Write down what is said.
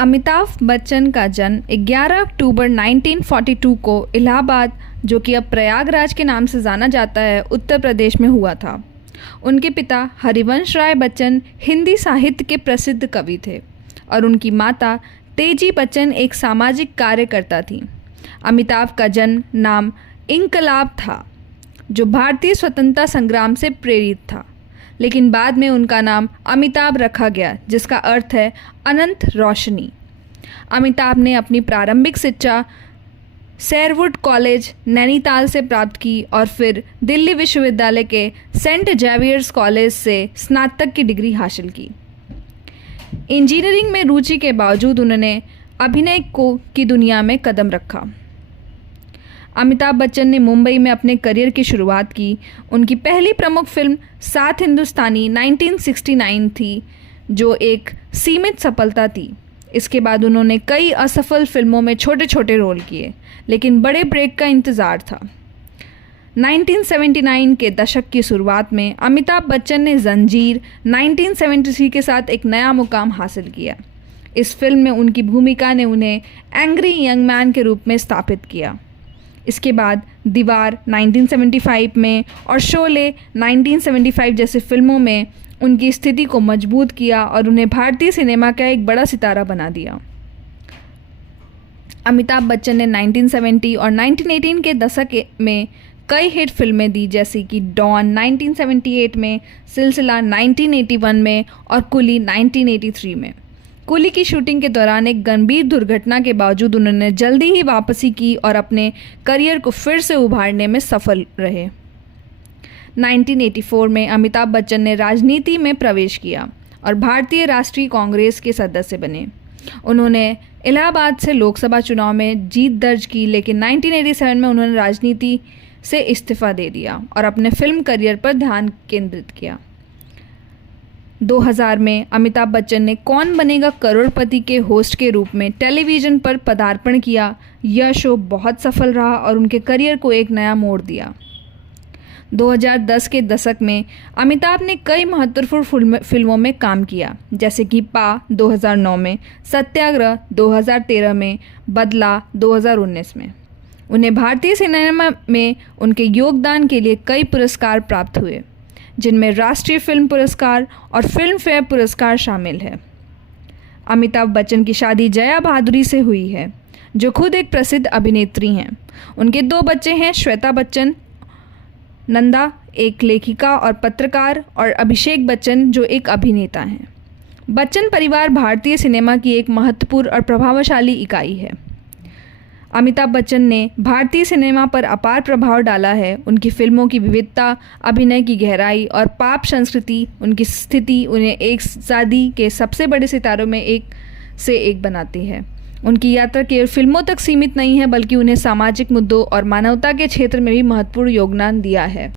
अमिताभ बच्चन का जन्म 11 अक्टूबर 1942 को इलाहाबाद, जो कि अब प्रयागराज के नाम से जाना जाता है, उत्तर प्रदेश में हुआ था। उनके पिता हरिवंश राय बच्चन हिंदी साहित्य के प्रसिद्ध कवि थे और उनकी माता तेजी बच्चन एक सामाजिक कार्यकर्ता थीं। अमिताभ का जन्म नाम इनकलाब था, जो भारतीय स्वतंत्रता संग्राम से प्रेरित था, लेकिन बाद में उनका नाम अमिताभ रखा गया, जिसका अर्थ है अनंत रोशनी। अमिताभ ने अपनी प्रारंभिक शिक्षा शेरवुड कॉलेज नैनीताल से प्राप्त की और फिर दिल्ली विश्वविद्यालय के सेंट जेवियर्स कॉलेज से स्नातक की डिग्री हासिल की। इंजीनियरिंग में रुचि के बावजूद उन्होंने अभिनय की दुनिया में कदम रखा। अमिताभ बच्चन ने मुंबई में अपने करियर की शुरुआत की। उनकी पहली प्रमुख फिल्म सात हिंदुस्तानी 1969 थी, जो एक सीमित सफलता थी। इसके बाद उन्होंने कई असफल फिल्मों में छोटे छोटे रोल किए, लेकिन बड़े ब्रेक का इंतज़ार था। 1979 के दशक की शुरुआत में अमिताभ बच्चन ने जंजीर 1973 के साथ एक नया मुकाम हासिल किया। इस फिल्म में उनकी भूमिका ने उन्हें एंग्री यंग मैन के रूप में स्थापित किया। इसके बाद दीवार 1975 में और शोले 1975 जैसी फिल्मों में उनकी स्थिति को मजबूत किया और उन्हें भारतीय सिनेमा का एक बड़ा सितारा बना दिया। अमिताभ बच्चन ने 1970 और 1918 के दशक में कई हिट फिल्में दी, जैसे कि डॉन 1978 में, सिलसिला 1981 में और कुली 1983 में। कुली की शूटिंग के दौरान एक गंभीर दुर्घटना के बावजूद उन्होंने जल्दी ही वापसी की और अपने करियर को फिर से उभारने में सफल रहे। 1984 में अमिताभ बच्चन ने राजनीति में प्रवेश किया और भारतीय राष्ट्रीय कांग्रेस के सदस्य बने। उन्होंने इलाहाबाद से लोकसभा चुनाव में जीत दर्ज की, लेकिन 1987 में उन्होंने राजनीति से इस्तीफा दे दिया और अपने फिल्म करियर पर ध्यान केंद्रित किया। 2000 में अमिताभ बच्चन ने कौन बनेगा करोड़पति के होस्ट के रूप में टेलीविज़न पर पदार्पण किया। यह शो बहुत सफल रहा और उनके करियर को एक नया मोड़ दिया। 2010 के दशक में अमिताभ ने कई महत्वपूर्ण फिल्मों में काम किया, जैसे कि पा 2009 में, सत्याग्रह 2013 में, बदला 2019 में। उन्हें भारतीय सिनेमा में उनके योगदान के लिए कई पुरस्कार प्राप्त हुए, जिनमें राष्ट्रीय फिल्म पुरस्कार और फिल्म फेयर पुरस्कार शामिल है। अमिताभ बच्चन की शादी जया भादुरी से हुई है, जो खुद एक प्रसिद्ध अभिनेत्री हैं। उनके 2 बच्चे हैं, श्वेता बच्चन नंदा एक लेखिका और पत्रकार, और अभिषेक बच्चन जो एक अभिनेता हैं। बच्चन परिवार भारतीय सिनेमा की एक महत्वपूर्ण और प्रभावशाली इकाई है। अमिताभ बच्चन ने भारतीय सिनेमा पर अपार प्रभाव डाला है। उनकी फिल्मों की विविधता, अभिनय की गहराई और पॉप संस्कृति उनकी स्थिति उन्हें एक सदी के सबसे बड़े सितारों में एक बनाती है। उनकी यात्रा केवल फिल्मों तक सीमित नहीं है, बल्कि उन्हें सामाजिक मुद्दों और मानवता के क्षेत्र में भी महत्वपूर्ण योगदान दिया है।